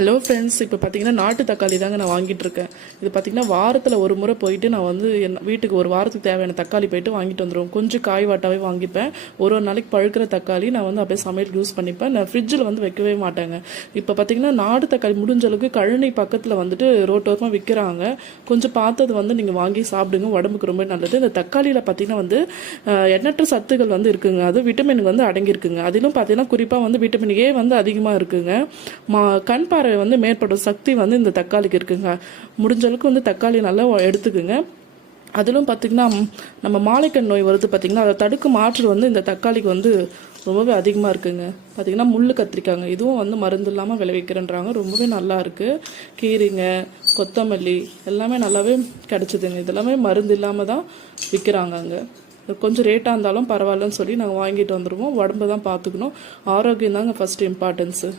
Hello friends, இப்போ பார்த்தீங்கன்னா நாட்டு தக்காளி தாங்க நான் வாங்கிட்டு இருக்கேன். இது பார்த்தீங்கன்னா வாரத்தில் ஒரு முறை போயிட்டு நான் வந்து என் வீட்டுக்கு ஒரு வாரத்துக்கு தேவையான தக்காளி போயிட்டு வாங்கிட்டு வந்துடுவோம். கொஞ்சம் காய் வாட்டாவே வாங்கிப்பேன். ஒரு ஒரு நாளைக்கு பழுக்கிற தக்காளி நான் வந்து அப்படியே சமையல் யூஸ் பண்ணிப்பேன். நான் ஃப்ரிட்ஜில் வந்து வைக்கவே மாட்டேங்க. இப்போ பார்த்தீங்கன்னா நாட்டு தக்காளி முடிஞ்ச அளவுக்கு கழனி பக்கத்தில் வந்துட்டு ரோட்டோரமாக விற்கிறாங்க. கொஞ்சம் பார்த்தது வந்து நீங்கள் வாங்கி சாப்பிடுங்க, உடம்புக்கு ரொம்ப நல்லது. இந்த தக்காளியில் பார்த்தீங்கன்னா வந்து எண்ணற்ற சத்துக்கள் வந்து இருக்குங்க. அது விட்டமின் வந்து அடங்கியிருக்குங்க. அதிலும் பார்த்தீங்கன்னா குறிப்பாக வந்து விட்டமின் ஏ வந்து அதிகமாக இருக்குங்க. கண் பார்வை வந்து மேற்படும் சக்தி வந்து இந்த தக்காளிக்கு இருக்குங்க. முடிஞ்ச அளவுக்கு வந்து தக்காளி நல்லா எடுத்துக்குங்க. அதிலும் பார்த்திங்கன்னா நம்ம மாலைக்கண் நோய் வருது பார்த்திங்கன்னா, அதை தடுக்கும் ஆற்றல் வந்து இந்த தக்காளிக்கு வந்து ரொம்பவே அதிகமாக இருக்குங்க. பார்த்திங்கன்னா முள் கத்திரிக்காங்க, இதுவும் வந்து மருந்து இல்லாமல் விளைவிக்கிறேன்றாங்க. ரொம்பவே நல்லா இருக்குது. கீரைங்க, கொத்தமல்லி எல்லாமே நல்லாவே கிடச்சிதுங்க. இதெல்லாமே மருந்து இல்லாமல் தான் விற்கிறாங்க அங்கே. கொஞ்சம் ரேட்டாக இருந்தாலும் பரவாயில்லன்னு சொல்லி நாங்கள் வாங்கிட்டு வந்துடுவோம். உடம்பு தான் பார்த்துக்கணும். ஆரோக்கியம் தாங்க ஃபஸ்ட்டு இம்பார்ட்டன்ஸு.